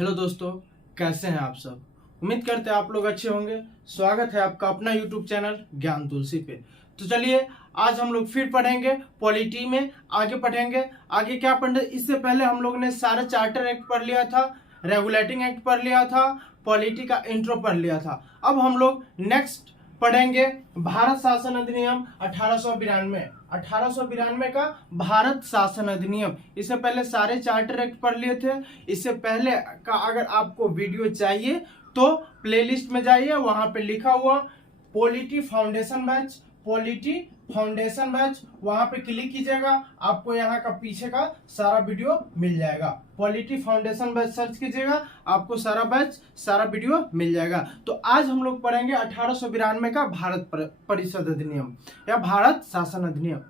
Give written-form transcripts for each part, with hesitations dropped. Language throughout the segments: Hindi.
हेलो दोस्तों, कैसे हैं आप सब। उम्मीद करते हैं आप लोग अच्छे होंगे। स्वागत है आपका अपना यूट्यूब चैनल ज्ञान तुलसी पे। तो चलिए आज हम लोग फिर पढ़ेंगे पॉलिटी में। आगे पढ़ेंगे, आगे क्या पढ़े। इससे पहले हम लोग ने सारे चार्टर एक्ट पढ़ लिया था, रेगुलेटिंग एक्ट पढ़ लिया था, पॉलिटी का इंट्रो पढ़ लिया था। अब हम लोग नेक्स्ट पढ़ेंगे भारत शासन अधिनियम 1892। 1892 का भारत शासन अधिनियम। इससे पहले सारे चार्टर एक्ट पढ़ लिए थे। इससे पहले का अगर आपको वीडियो चाहिए तो प्लेलिस्ट में जाइए, वहां पे लिखा हुआ polity foundation batch, polity foundation batch, वहां पे क्लिक कीजिएगा, आपको यहाँ का पीछे का सारा वीडियो मिल जाएगा। पॉलिटी फाउंडेशन बैच सर्च कीजिएगा, आपको सारा बैच सारा वीडियो मिल जाएगा। तो आज हम लोग पढ़ेंगे 1892 का भारत परिषद अधिनियम या भारत शासन अधिनियम।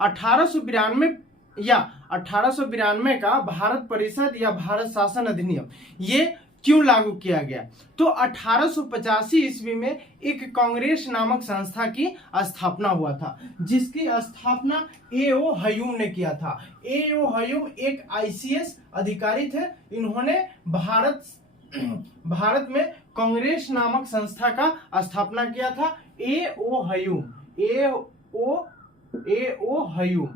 1892 या 1892 का भारत परिषद या भारत शासन अधिनियम ये क्यों लागू किया गया। तो 1885 ईस्वी में एक कांग्रेस नामक संस्था की स्थापना हुआ था, जिसकी स्थापना ए.ओ. हयूम ने किया था। ए.ओ. हयूम एक आईसीएस अधिकारी थे। इन्होंने भारत में कांग्रेस नामक संस्था का स्थापना किया था। ए.ओ. हयूम, ए.ओ. हयूम,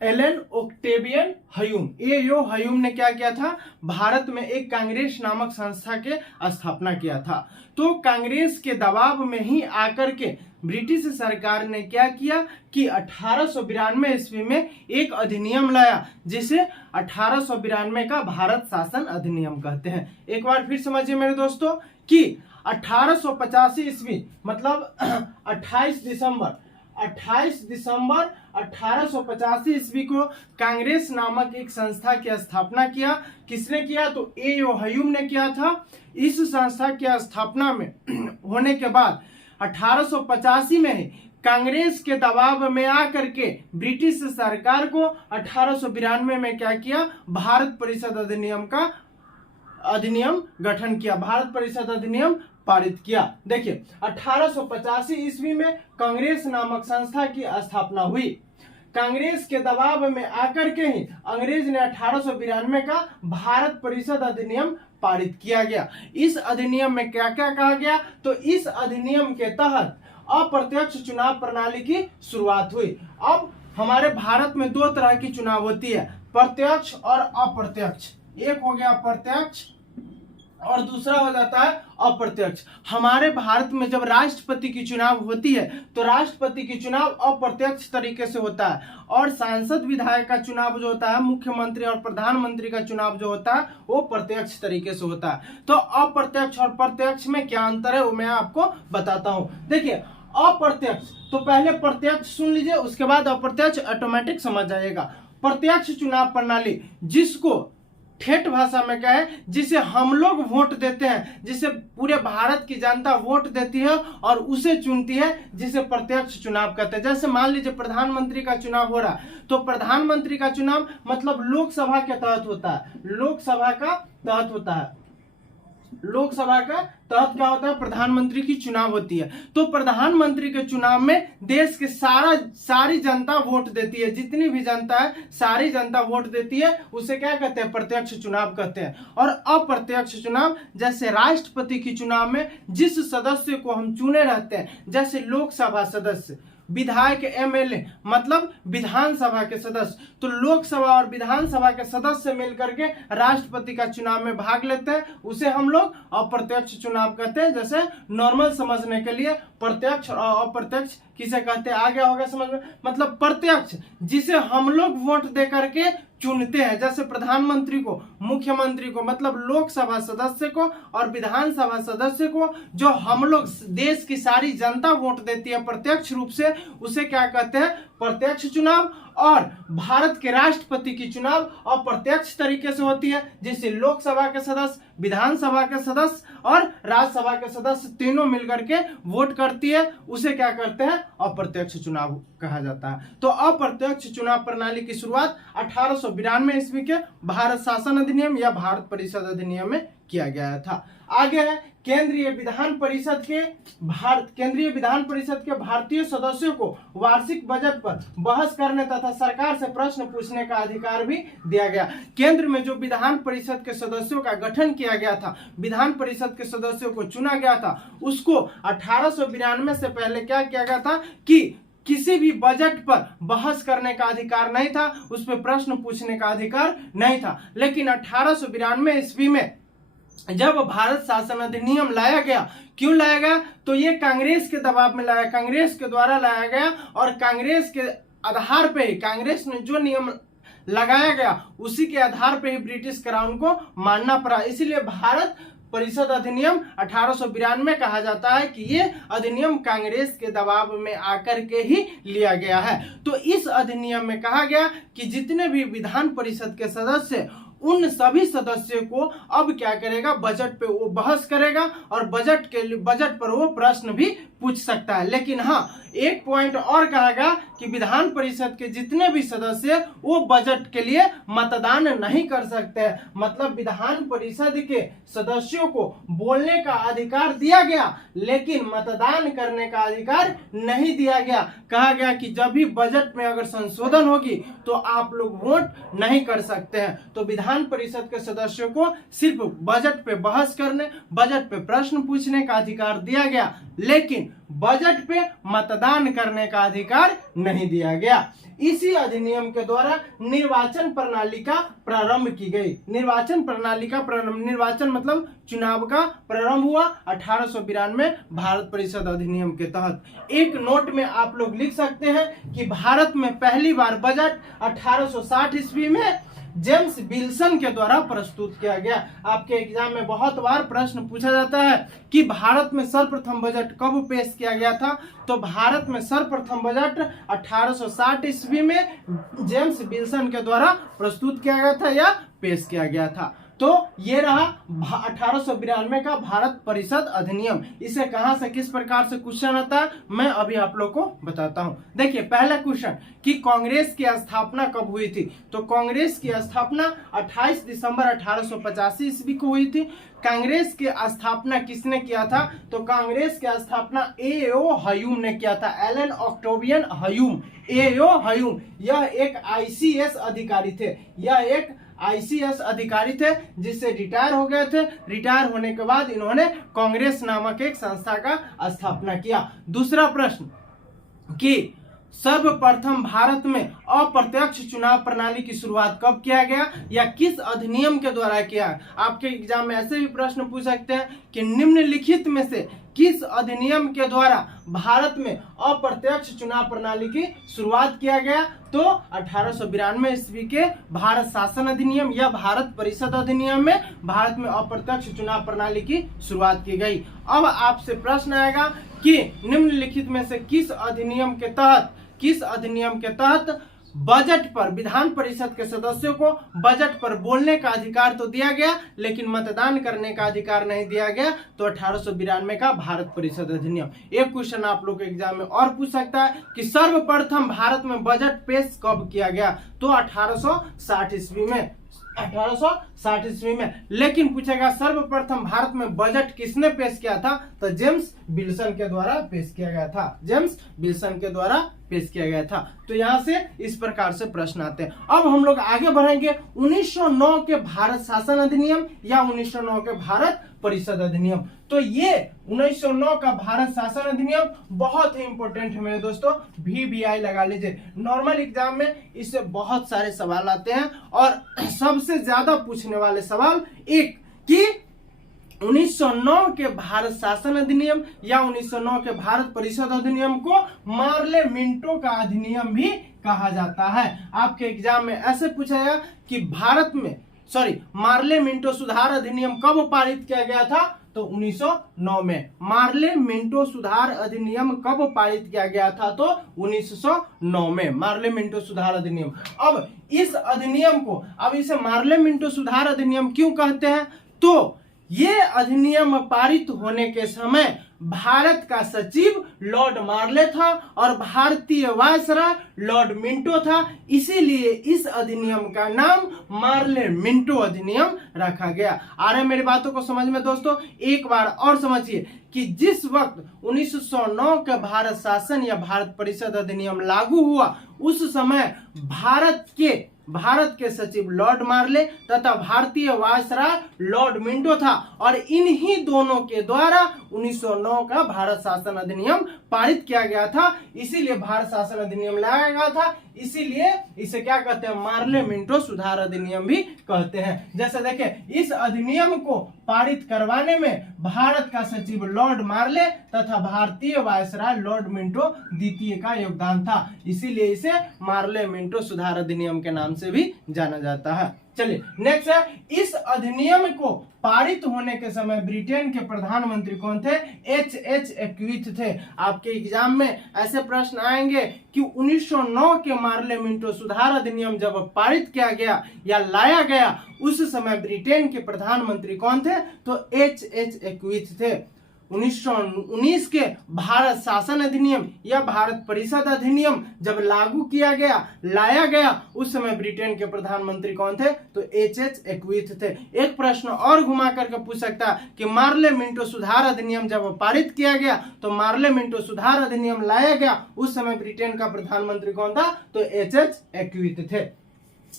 एलन ओक्टेवियन हयूम। ए.ओ. हयूम ने क्या किया था, भारत में एक कांग्रेस नामक संस्था के स्थापना किया था। तो कांग्रेस के दबाव में ही आकर के ब्रिटिश सरकार ने क्या किया कि 1892 ईस्वी में एक अधिनियम लाया, जिसे 1892 का भारत शासन अधिनियम कहते हैं। एक बार फिर समझिए मेरे दोस्तों कि 1885 ईस्वी मतलब 28 दिसंबर 1885 ईस्वी को कांग्रेस नामक एक संस्था की स्थापना किया। किसने किया, तो ए.ओ. हयूम ने किया था। इस संस्था की स्थापना में होने के बाद 1885 में ही कांग्रेस के दबाव में आकर के ब्रिटिश सरकार को 1892 में क्या किया, भारत परिषद अधिनियम गठन किया, भारत परिषद अधिनियम पारित किया। देखिए 1885 ईस्वी में कांग्रेस नामक संस्था की स्थापना हुई। कांग्रेस के दबाव में आकर के ही अंग्रेज ने 1892 का भारत परिषद अधिनियम पारित किया गया। इस अधिनियम में क्या क्या कहा गया, तो इस अधिनियम के तहत अप्रत्यक्ष चुनाव प्रणाली की शुरुआत हुई। अब हमारे भारत में दो तरह की चुनाव होती है, प्रत्यक्ष और अप्रत्यक्ष। एक हो गया प्रत्यक्ष और दूसरा हो जाता है अप्रत्यक्ष। हमारे भारत में जब राष्ट्रपति की चुनाव होती है तो राष्ट्रपति की चुनाव अप्रत्यक्ष तरीके से होता है, और सांसद विधायक का चुनाव जो होता है, मुख्यमंत्री और प्रधानमंत्री का चुनाव जो होता है, वो प्रत्यक्ष तरीके से होता है। तो अप्रत्यक्ष और प्रत्यक्ष में क्या अंतर है वो मैं आपको बताता हूं। देखिए अप्रत्यक्ष, तो पहले प्रत्यक्ष सुन लीजिए, उसके बाद अप्रत्यक्ष ऑटोमेटिक समझ जाएगा। प्रत्यक्ष चुनाव प्रणाली, जिसको ठेठ भाषा में कहे, जिसे हम लोग वोट देते हैं, जिसे पूरे भारत की जनता वोट देती है और उसे चुनती है, जिसे प्रत्यक्ष चुनाव कहते हैं। जैसे मान लीजिए प्रधानमंत्री का चुनाव हो रहा है, तो प्रधानमंत्री का चुनाव मतलब लोकसभा के तहत होता है, लोकसभा का तहत होता है, लोकसभा का तहत क्या होता है, प्रधानमंत्री की चुनाव होती है। तो प्रधानमंत्री के चुनाव में देश के सारी जनता वोट देती है, जितनी भी जनता है सारी जनता वोट देती है, उसे क्या कहते हैं, प्रत्यक्ष चुनाव कहते हैं। और अप्रत्यक्ष चुनाव, जैसे राष्ट्रपति की चुनाव में जिस सदस्य को हम चुने रहते हैं, जैसे लोकसभा सदस्य, विधायक, एमएलए मतलब विधानसभा के सदस्य, तो लोकसभा और विधानसभा के सदस्य मिलकर के राष्ट्रपति का चुनाव में भाग लेते हैं, उसे हम लोग अप्रत्यक्ष चुनाव कहते हैं। जैसे नॉर्मल समझने के लिए प्रत्यक्ष और अप्रत्यक्ष किसे कहते हैं, आ गया होगा समझ में। मतलब प्रत्यक्ष जिसे हम लोग वोट दे करके चुनते हैं, जैसे प्रधानमंत्री को, मुख्यमंत्री को, मतलब लोकसभा सदस्य को और विधानसभा सदस्य को, जो हम लोग देश की सारी जनता वोट देती है प्रत्यक्ष रूप से, उसे क्या कहते हैं, प्रत्यक्ष चुनाव। और भारत के राष्ट्रपति की चुनाव अप्रत्यक्ष तरीके से होती है, जिसे लोकसभा के सदस्य, विधानसभा के सदस्य और राज्यसभा के सदस्य तीनों मिलकर के वोट करती है, उसे क्या करते हैं, अप्रत्यक्ष चुनाव कहा जाता है। तो अप्रत्यक्ष चुनाव प्रणाली की शुरुआत 1892 ईस्वी के भारत शासन अधिनियम या भारत परिषद अधिनियम में किया गया था। आगे है केंद्रीय विधान परिषद के भारतीय सदस्यों को वार्षिक बजट पर बहस करने तथा सरकार से प्रश्न पूछने का अधिकार भी दिया गया। केंद्र में जो विधान परिषद के सदस्यों का गठन किया गया था, विधान परिषद के सदस्यों को चुना गया था, उसको 1892 से पहले क्या किया गया था कि किसी भी बजट पर बहस करने का अधिकार नहीं था, उस पर प्रश्न पूछने का अधिकार नहीं था। लेकिन 1892 ईस्वी में जब भारत शासन अधिनियम लाया गया, क्यों लाया गया? तो ये कांग्रेस के दबाव में लाया, कांग्रेस के द्वारा लाया गया और कांग्रेस के आधार पे ही, कांग्रेस ने जो नियम लगाया गया उसी के आधार पे ही ब्रिटिश क्राउन को मानना पड़ा। इसीलिए भारत परिषद अधिनियम 1892 कहा जाता है कि ये अधिनियम कांग्रेस के दबाव में आकर के ही लिया गया है। तो इस अधिनियम में कहा गया कि जितने भी विधान परिषद के सदस्य, उन सभी सदस्यों को अब क्या करेगा, बजट पे वो बहस करेगा और बजट पर वो प्रश्न भी पूछ सकता है। लेकिन हाँ, एक पॉइंट और कहा गया कि विधान परिषद के जितने भी सदस्य वो बजट के लिए मतदान नहीं कर सकते। मतलब विधान परिषद के सदस्यों को बोलने का अधिकार दिया गया, लेकिन मतदान करने का अधिकार नहीं दिया गया। कहा गया कि जब भी बजट में अगर संशोधन होगी तो आप लोग वोट नहीं कर सकते हैं। तो विधान परिषद के सदस्यों को सिर्फ बजट पे बहस करने, बजट पे प्रश्न पूछने का अधिकार दिया गया, लेकिन बजट पे मतदान करने का अधिकार नहीं दिया गया। इसी अधिनियम के द्वारा निर्वाचन प्रणाली का प्रारंभ की गई। निर्वाचन प्रणाली का प्रारंभ, निर्वाचन मतलब चुनाव का प्रारंभ हुआ 1892 भारत परिषद अधिनियम के तहत। एक नोट में आप लोग लिख सकते हैं कि भारत में पहली बार बजट 1860 ईस्वी में जेम्स विल्सन के द्वारा प्रस्तुत किया गया। आपके एग्जाम में बहुत बार प्रश्न पूछा जाता है कि भारत में सर्वप्रथम बजट कब पेश किया गया था? तो भारत में सर्वप्रथम बजट 1860 ईस्वी में जेम्स विल्सन के द्वारा प्रस्तुत किया गया था या पेश किया गया था। तो ये रहा 1892 का भारत परिषद अधिनियम। इसे कहां से किस प्रकार से क्वेश्चन आता है मैं अभी आप लोग को बताता हूं। देखिए, पहला क्वेश्चन कि कांग्रेस की स्थापना कब हुई थी? तो कांग्रेस की स्थापना 28 दिसंबर 1885 ईस्वी को हुई थी। कांग्रेस की स्थापना किसने किया था? तो कांग्रेस की स्थापना ए.ओ. ह्यूम ने किया था। Allan Octavian Hume, A O. Hume. यह एक आईसीएस अधिकारी थे, यह एक आईसीएस अधिकारी थे जिससे रिटायर हो गए थे। रिटायर होने के बाद इन्होंने कांग्रेस नामक एक संस्था का स्थापना किया। दूसरा प्रश्न कि सर्वप्रथम भारत में अप्रत्यक्ष चुनाव प्रणाली की शुरुआत कब किया गया या किस अधिनियम के द्वारा किया? आपके एग्जाम में ऐसे भी प्रश्न पूछ सकते हैं कि निम्नलिखित में से किस अधिनियम के द्वारा भारत में अप्रत्यक्ष चुनाव प्रणाली की शुरुआत किया गया? तो 1892 ईस्वी के भारत शासन अधिनियम या भारत परिषद अधिनियम में भारत में अप्रत्यक्ष चुनाव प्रणाली की शुरुआत की गई। अब आपसे प्रश्न आएगा कि निम्नलिखित में से किस अधिनियम के तहत बजट पर, विधान परिषद के सदस्यों को बजट पर बोलने का अधिकार तो दिया गया लेकिन मतदान करने का अधिकार नहीं दिया गया? तो 1892 का भारत परिषद अधिनियम। एक क्वेश्चन आप लोग के एग्जाम में और पूछ सकता है कि सर्वप्रथम भारत में बजट पेश कब किया गया? तो 1860 ईस्वी में, 1860 ईस्वी में। लेकिन पूछेगा सर्वप्रथम भारत में बजट किसने पेश किया था? तो जेम्स विल्सन के द्वारा पेश किया गया था, जेम्स विल्सन के द्वारा पेश किया गया था। तो यहाँ से इस प्रकार से प्रश्न आते हैं। अब हम लोग आगे बढ़ेंगे 1909 के भारत शासन अधिनियम या 1909 के भारत परिषद अधिनियम। तो ये 1909 का भारत शासन अधिनियम बहुत ही इंपॉर्टेंट है मेरे दोस्तों, VVI लगा लीजिए। नॉर्मल एग्जाम में इससे बहुत सारे सवाल आते हैं और सबसे ज्यादा पूछने वाले सवाल एक कि 1909 के भारत शासन अधिनियम या 1909 के भारत परिषद अधिनियम को मार्ले मिंटो का अधिनियम भी कहा जाता है। आपके एग्जाम में ऐसे पूछा गया कि मार्ले मिंटो सुधार अधिनियम कब पारित किया गया था? तो 1909 में। मार्ले मिंटो सुधार अधिनियम कब पारित किया गया था? तो 1909 में मार्ले मिंटो सुधार अधिनियम। अब इस अधिनियम को, अब इसे मार्ले मिंटो सुधार अधिनियम क्यों कहते हैं? तो ये अधिनियम पारित होने के समय भारत का सचिव लॉर्ड मार्ले था और भारतीय वायसराय लॉर्ड मिंटो था। इसीलिए इस अधिनियम का नाम मार्ले मिंटो अधिनियम रखा गया। आ रहे मेरी बातों को समझ में दोस्तों? एक बार और समझिए कि जिस वक्त 1909 का भारत शासन या भारत परिषद अधिनियम लागू हुआ, उस समय भारत के सचिव लॉर्ड मार्ले तथा भारतीय वायसराय लॉर्ड मिंटो था और इन्हीं दोनों के द्वारा 1909 का भारत शासन अधिनियम पारित किया गया था। इसीलिए भारत शासन अधिनियम लाया गया था। इसीलिए इसे क्या कहते हैं? मार्ले मिंटो सुधार अधिनियम भी कहते हैं। जैसे देखिए, इस अधिनियम को पारित करवाने में भारत का सचिव लॉर्ड मार्ले तथा भारतीय वायसराय लॉर्ड मिंटो द्वितीय का योगदान था। इसीलिए इसे मार्ले मिंटो सुधार अधिनियम के नाम से भी जाना जाता है। चलिए नेक्स्ट है, इस अधिनियम को पारित होने के समय ब्रिटेन के प्रधानमंत्री कौन थे? एच एक्विथ थे। आपके एग्जाम में ऐसे प्रश्न आएंगे कि 1909 के मार्ले मिंटो सुधार अधिनियम जब पारित किया गया या लाया गया, उस समय ब्रिटेन के प्रधानमंत्री कौन थे? तो एच एक्विथ थे। 1919 के भारत शासन अधिनियम या भारत परिषद अधिनियम जब लागू किया गया, लाया गया, उस समय ब्रिटेन के प्रधानमंत्री कौन थे? तो एच एक्विथ थे। एक प्रश्न और घुमा करके पूछ सकता है कि मार्ले मिंटो सुधार अधिनियम जब पारित किया गया, तो मार्ले मिंटो सुधार अधिनियम लाया गया, उस समय ब्रिटेन का प्रधानमंत्री कौन था? तो एच एक्विथ थे।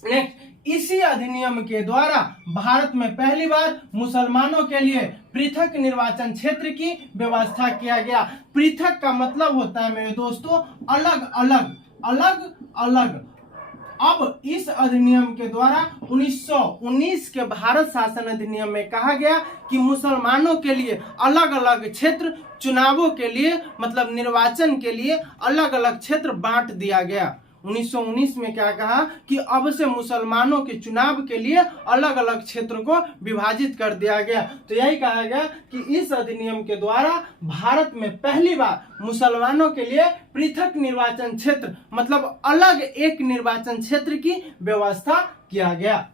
नेक्स्ट, इसी अधिनियम के द्वारा भारत में पहली बार मुसलमानों के लिए पृथक निर्वाचन क्षेत्र की व्यवस्था किया गया। पृथक का मतलब होता है मेरे दोस्तों अलग अलग। अब इस अधिनियम के द्वारा 1919 के भारत शासन अधिनियम में कहा गया कि मुसलमानों के लिए अलग अलग क्षेत्र, चुनावों के लिए मतलब निर्वाचन के लिए अलग अलग क्षेत्र बांट दिया गया। 1919 में क्या कहा कि अब से मुसलमानों के चुनाव के लिए अलग अलग क्षेत्र को विभाजित कर दिया गया। तो यही कहा गया कि इस अधिनियम के द्वारा भारत में पहली बार मुसलमानों के लिए पृथक निर्वाचन क्षेत्र मतलब अलग एक निर्वाचन क्षेत्र की व्यवस्था किया गया।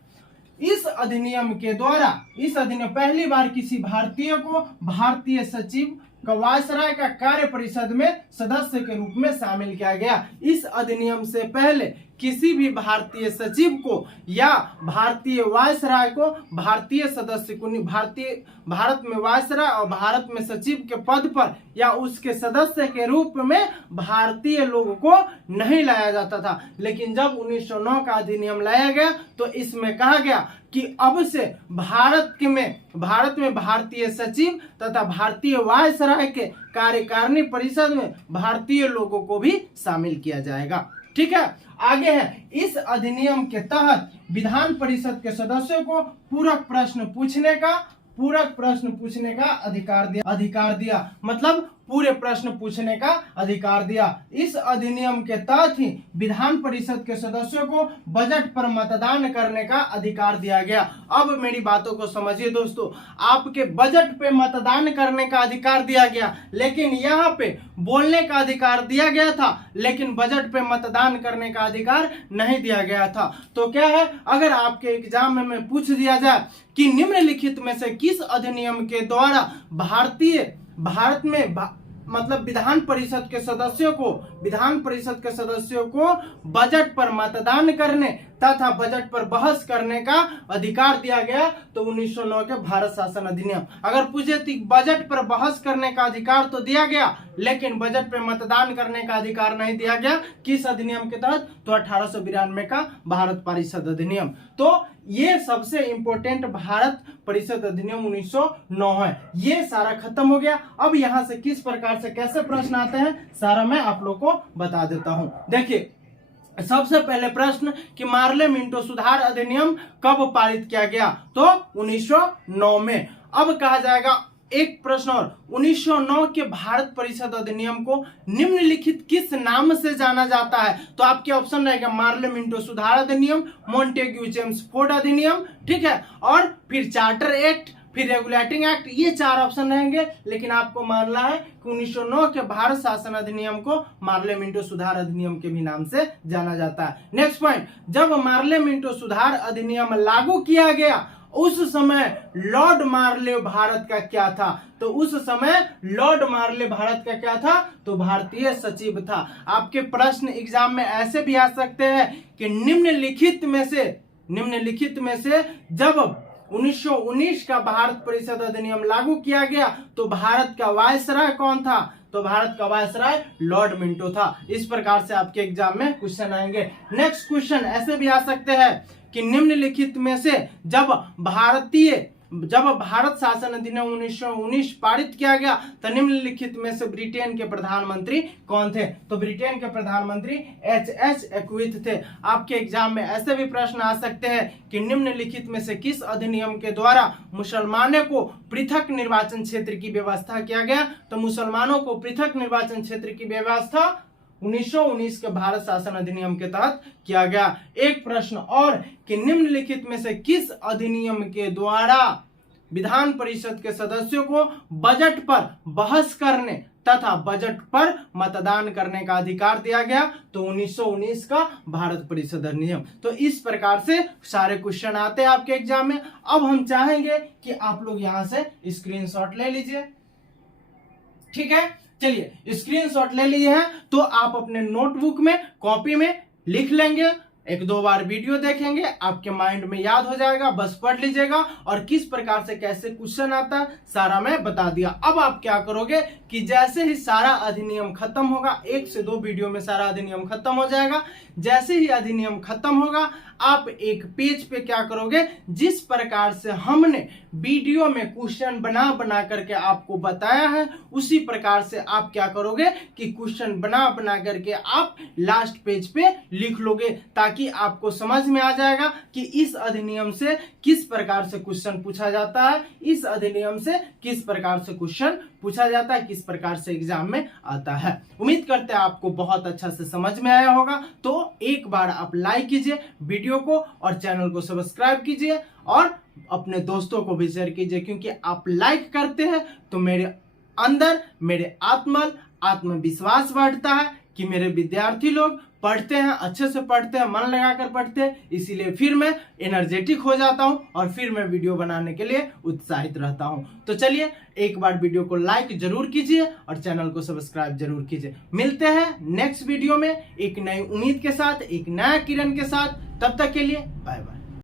इस अधिनियम के द्वारा पहली बार किसी भारतीय को भारतीय सचिव वायसराय का कार्य परिषद में सदस्य के रूप में शामिल किया गया। इस अधिनियम से पहले किसी भी भारतीय सचिव को या भारतीय वायसराय को भारतीय सदस्य को भारत में वायसराय और भारत में सचिव के पद पर या उसके सदस्य के रूप में भारतीय लोगों को नहीं लाया जाता था। लेकिन जब 1909 का अधिनियम लाया गया तो इसमें कहा गया कि अब से भारत में भारतीय सचिव तथा भारतीय वायसराय के कार्यकारिणी परिषद में भारतीय लोगों को भी शामिल किया जाएगा। ठीक है, आगे है, इस अधिनियम के तहत विधान परिषद के सदस्यों को पूरक प्रश्न पूछने का अधिकार दिया मतलब पूरे प्रश्न पूछने का अधिकार दिया। इस अधिनियम के तहत ही विधान परिषद के सदस्यों को बजट पर मतदान करने का अधिकार दिया गया। अब मेरी बातों को समझिए दोस्तों, आपके बजट पे मतदान करने का अधिकार दिया गया, लेकिन यहाँ पे बोलने का अधिकार दिया गया था, लेकिन बजट पे मतदान करने का अधिकार नहीं दिया गया था। तो क्या है, अगर आपके एग्जाम में पूछ दिया जाए कि निम्नलिखित में से किस अधिनियम के द्वारा भारत में मतलब विधान परिषद के सदस्यों को बजट पर मतदान करने तथा बजट पर बहस करने का अधिकार दिया गया, तो 1909 के भारत शासन अधिनियम। अगर पूछे तो बजट पर बहस करने का अधिकार तो दिया गया, लेकिन बजट पर मतदान करने का अधिकार नहीं दिया गया। किस अधिनियम के तहत? तो 1892 का भारत परिषद अधिनियम। तो ये सबसे इंपॉर्टेंट भारत परिषद अधिनियम 1909 है। ये सारा खत्म हो गया। अब यहाँ से किस प्रकार से कैसे प्रश्न आते हैं सारा मैं आप लोग को बता देता हूँ। देखिए, सबसे पहले प्रश्न कि मार्ले मिंटो सुधार अधिनियम कब पारित किया गया? तो 1909 में। अब कहा जाएगा एक प्रश्न और, 1909 के भारत परिषद अधिनियम को निम्नलिखित किस नाम से जाना जाता है? तो आपके ऑप्शन रहेगा मार्ले मिंटो सुधार अधिनियम, मॉन्टेग्यू चेम्सफोर्ड अधिनियम, ठीक है, और फिर चार्टर एक्ट, फिर रेगुलेटिंग एक्ट। ये चार ऑप्शन रहेंगे, लेकिन आपको मानना है कि 1909 के भारत शासन अधिनियम को मार्ले मिंटो सुधार अधिनियम के भी नाम से जाना जाता है। नेक्स्ट पॉइंट, जब मार्ले मिंटो सुधार अधिनियम लागू किया गया उस समय लॉर्ड मार्ले भारत का क्या था? तो उस समय लॉर्ड मार्ले भारत का क्या था? तो भारतीय सचिव था। आपके प्रश्न एग्जाम में ऐसे भी आ सकते हैं कि निम्नलिखित में से जब 1919 का भारत परिषद अधिनियम लागू किया गया तो भारत का वायसराय कौन था? तो भारत का वायसराय लॉर्ड मिंटो था। इस प्रकार से आपके एग्जाम में क्वेश्चन आएंगे। नेक्स्ट क्वेश्चन ऐसे भी आ सकते हैं कि निम्नलिखित में से जब भारत शासन अधिनियम 1919 पारित किया गया तो निम्नलिखित में से ब्रिटेन के प्रधानमंत्री कौन थे? तो ब्रिटेन के प्रधानमंत्री एच एक्विथ थे। आपके एग्जाम में ऐसे भी प्रश्न आ सकते हैं कि निम्नलिखित में से किस अधिनियम के द्वारा मुसलमानों को पृथक निर्वाचन क्षेत्र की व्यवस्था किया गया? तो मुसलमानों को पृथक निर्वाचन क्षेत्र की व्यवस्था 1919 के भारत शासन अधिनियम के तहत किया गया। एक प्रश्न और कि निम्नलिखित में से किस अधिनियम के द्वारा विधान परिषद के सदस्यों को बजट पर बहस करने तथा बजट पर मतदान करने का अधिकार दिया गया? तो 1919 का भारत परिषद अधिनियम। तो इस प्रकार से सारे क्वेश्चन आते हैं आपके एग्जाम में। अब हम चाहेंगे कि आप लोग यहां से स्क्रीनशॉट ले लीजिए, ठीक है? चलिए स्क्रीनशॉट ले लिए हैं तो आप अपने नोटबुक में कॉपी में लिख लेंगे, एक दो बार वीडियो देखेंगे, आपके माइंड में याद हो जाएगा, बस पढ़ लीजिएगा। और किस प्रकार से कैसे क्वेश्चन आता है सारा मैं बता दिया। अब आप क्या करोगे कि जैसे ही सारा अधिनियम खत्म होगा, 1 से 2 वीडियो में सारा अधिनियम खत्म हो जाएगा। जैसे ही अधिनियम खत्म होगा आप एक पेज पे क्या करोगे, जिस प्रकार से हमने वीडियो में क्वेश्चन बना करके आपको बताया है उसी प्रकार से आप क्या करोगे कि क्वेश्चन बना करके आप लास्ट पेज पे लिख लोगे, ताकि आपको समझ में आ जाएगा कि इस अधिनियम से किस प्रकार से क्वेश्चन पूछा जाता है, इस अधिनियम से किस प्रकार से क्वेश्चन पूछा जाता है, किस प्रकार से एग्जाम में आता है। उम्मीद करते हैं आपको बहुत अच्छा से समझ में आया होगा। तो एक बार आप लाइक कीजिए वीडियो को और चैनल को सब्सक्राइब कीजिए और अपने दोस्तों को भी शेयर कीजिए, क्योंकि आप लाइक करते हैं तो मेरे अंदर मेरे आत्मविश्वास बढ़ता है कि मेरे विद्यार्थी लोग पढ़ते हैं, अच्छे से पढ़ते हैं, मन लगाकर पढ़ते हैं, इसीलिए फिर मैं एनर्जेटिक हो जाता हूं और फिर मैं वीडियो बनाने के लिए उत्साहित रहता हूं। तो चलिए एक बार वीडियो को लाइक जरूर कीजिए और चैनल को सब्सक्राइब जरूर कीजिए। मिलते हैं नेक्स्ट वीडियो में एक नई उम्मीद के साथ, एक नया किरण के साथ। तब तक के लिए बाय बाय।